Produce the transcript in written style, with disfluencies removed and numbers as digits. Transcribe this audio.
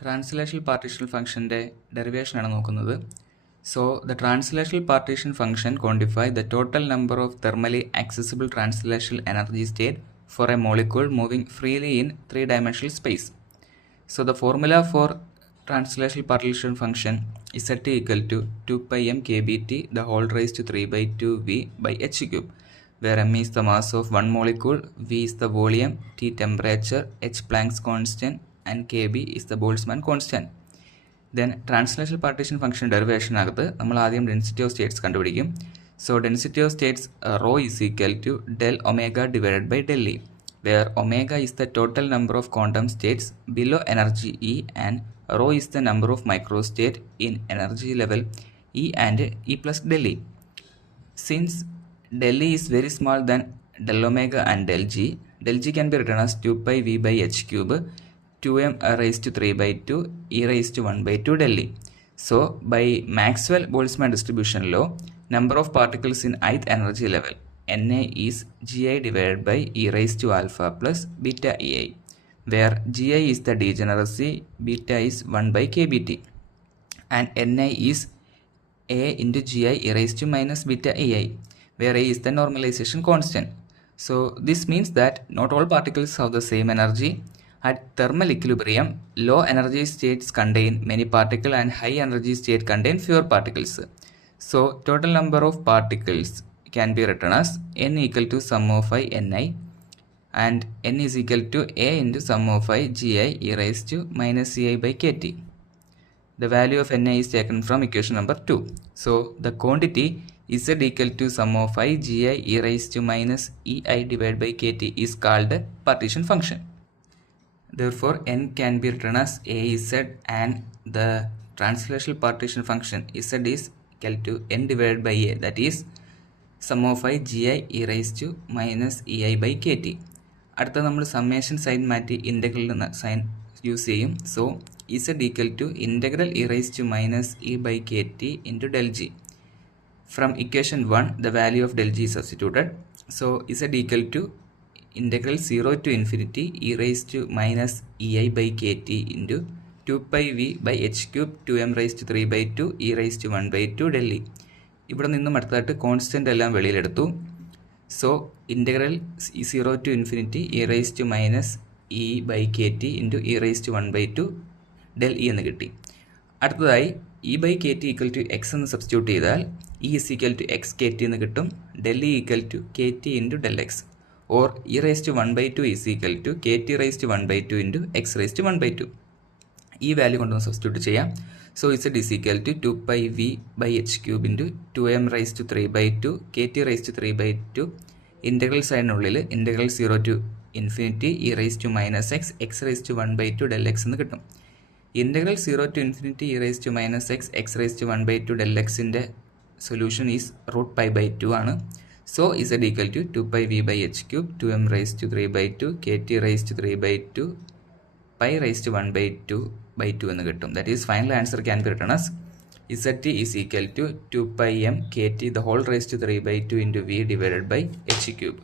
Translational പാർട്ടീഷണൽ ഫംഗ്ഷൻ്റെ ഡെറിവേഷനാണ് നോക്കുന്നത്. So the translational partition function quantify the total number of thermally accessible translational energy state for a molecule moving freely in 3-dimensional space. So the formula for translational partition function is set equal to 2 pi m kbt the whole raised to 3/2 v by h cube, where m is the mass of one molecule, v is the volume, t temperature, h Planck's constant, and kb is the Boltzmann constant. Then translational partition function derivation ആകത്ത് നമ്മൾ ആദ്യം density of states കണ്ടുപിടിക്കും. So density of states rho is equal to del omega divided by del E, where omega is the total number of quantum states below energy E and rho is the number of microstate in energy level E and E plus del E. Since del E is very small than del omega and del G can be written as 2 pi v by h cube 2m raised to 3/2 e raised to 1/2 del E. So by Maxwell-Boltzmann distribution law, number of particles in ith energy level Na is Gi divided by e raised to alpha plus beta Ei, where Gi is the degeneracy, beta is 1 by kBt, and Na is A into Gi e raised to minus beta Ei, where A is the normalization constant. So this means that not all particles have the same energy. At thermal equilibrium, low energy states contain many particles and high energy state contain fewer particles. So total number of particles can be written as n equal to sum of I Ni, and n is equal to A into sum of I Gi e raised to minus Ei by Kt. The value of Ni is taken from equation number 2. So the quantity Z equal to sum of I Gi e raised to minus Ei divided by Kt is called a partition function. Therefore n can be written as Az, and the translational partition function Z is equal to n divided by A, that is sum of I Gi e raised to minus Ei by Kt. അടുത്ത നമ്മൾ summation sign മാറ്റി integral sign use ചെയ്യും. So Z equal to integral e raised to minus e by Kt into del G. From equation 1, the value of del G is substituted. So Z equal to integral 0 to infinity e raised to minus Ei by Kt into 2 pi v by h cube 2m raised to 3/2 e raised to 1/2 del E. ഇവിടെ നിന്നും അടുത്തതായിട്ട് constant എല്ലാം വെളിയിലെടുത്തു. So integral 0 to infinity e raise to minus e by k T into e raise to 1/2 del e എന്ന് കിട്ടി. അടുത്തതായി e by k T equal to x എന്ന് substitute ചെയ്താൽ e is equal to x k T എന്ന് കിട്ടും. Del e equal to k T into del x, or e raise to 1/2 is equal to k T raise to 1/2 into X raise to 1/2. ഈ value കൊണ്ടൊന്ന് substitute ചെയ്യാം. So Z is equal to 2 pi v by h cube into 2m raised to 3/2 kt raised to 3/2 integral സൈഡിനുള്ളിൽ integral 0 to infinity e raised to minus x x raised to 1/2 del x എന്ന് കിട്ടും. integral 0 to infinity e raised to minus x x raised to 1/2 del x ൻ്റെ solution is √π/2 ആണ്. So Z equal to 2 pi v by h cube 2m raised to 3/2 kt raised to 3/2 pi raised to 1/2 എന്ന് കിട്ടും. That is final answer can be written as Zt is equal to 2 pi m kt the whole raised to 3/2 into v divided by h cube.